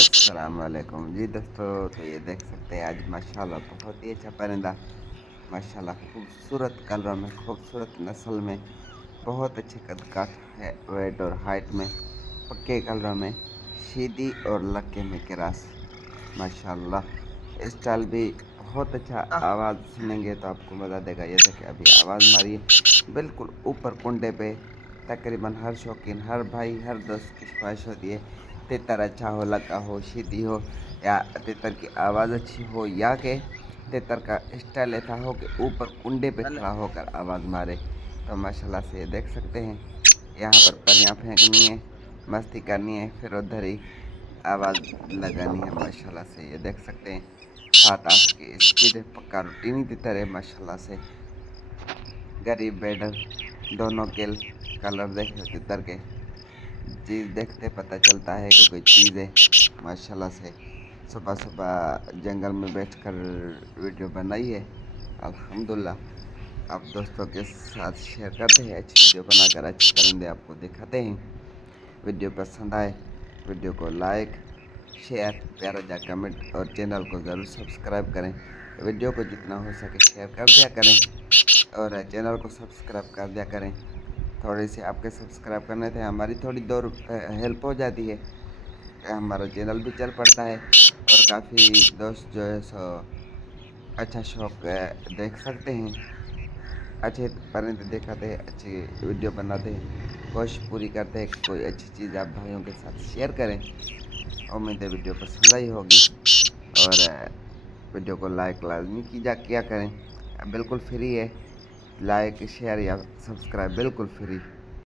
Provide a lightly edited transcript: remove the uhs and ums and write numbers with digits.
अस्सलाम वालेकुम जी दोस्तों। तो ये देख सकते हैं आज माशाल्लाह बहुत ही अच्छा परिंदा, माशाल्लाह खूबसूरत कलर में, खूबसूरत नस्ल में, बहुत अच्छे कद काठ है, वेट और हाइट में, पक्के कलर में, सीधी और लक्के में क्रॉस, माशाल्लाह स्टाइल भी बहुत अच्छा। आवाज़ सुनेंगे तो आपको मज़ा देगा। ये देखिए अभी आवाज़ मारी है बिल्कुल ऊपर कुंडे पे। तकरीबन हर शौकीन, हर भाई, हर दोस्त की ख्वाहिश होती है तितर अच्छा हो, लका हो, सीधी हो, या तितर की आवाज़ अच्छी हो, या कि तितर का स्टाइल ऐसा हो कि ऊपर कुंडे पे खड़ा होकर आवाज़ मारे। तो माशाल्लाह से देख सकते हैं यहाँ पर परियां फेंकनी है, मस्ती करनी है, फिर उधर ही आवाज़ लगानी है। माशाल्लाह से ये देख सकते हैं 7-8 की स्पीड है, पक्का रूटीन तितर है माशाल्लाह से। गरीब बेडर दोनों के कलर देखे तितर के, चीज़ देखते पता चलता है कि कोई चीज़ है माशाल्लाह से। सुबह सुबह जंगल में बैठकर वीडियो बनाई है अल्हम्दुलिल्लाह। आप दोस्तों के साथ शेयर करते हैं, अच्छी वीडियो बनाकर अच्छे परिंदे आपको दिखाते हैं। वीडियो पसंद आए वीडियो को लाइक, शेयर, प्यारा जा कमेंट और चैनल को ज़रूर सब्सक्राइब करें। वीडियो को जितना हो सके शेयर कर दिया करें और चैनल को सब्सक्राइब कर दिया करें। थोड़ी सी आपके सब्सक्राइब करने से हमारी थोड़ी दो हेल्प हो जाती है, हमारा चैनल भी चल पड़ता है और काफ़ी दोस्त जो है सो अच्छा शौक देख सकते हैं, अच्छे परिंदे दिखाते हैं, अच्छी वीडियो बनाते हैं, कोशिश पूरी करते हैं कि कोई अच्छी चीज़ आप भाइयों के साथ शेयर करें। उम्मीद है वीडियो पसंद आई होगी और वीडियो को लाइक लाजमी किया करें। बिल्कुल फ्री है, लाइक शेयर या सब्सक्राइब बिल्कुल फ्री।